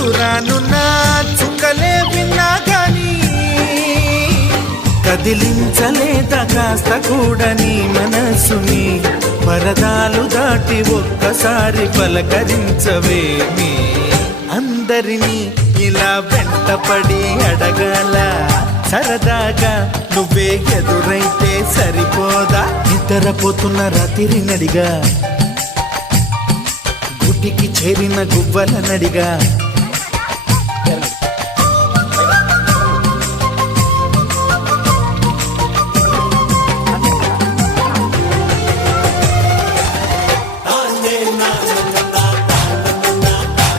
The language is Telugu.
దూరానున్న చుక్కలే విన్నా గాని కదిలించలేదా కాస్త కూడా నీ మనసుని పరదాలు దాటి ఒక్కసారి పలకరించవేమి అందరినీ ఇలా వెంటపడి అడగాల సరదాగా నువ్వే ఎదురైతే సరిపోదా నిద్రపోతున్న రాత్రి నడిగా గుటికి చేరిన గువ్వల నడిగా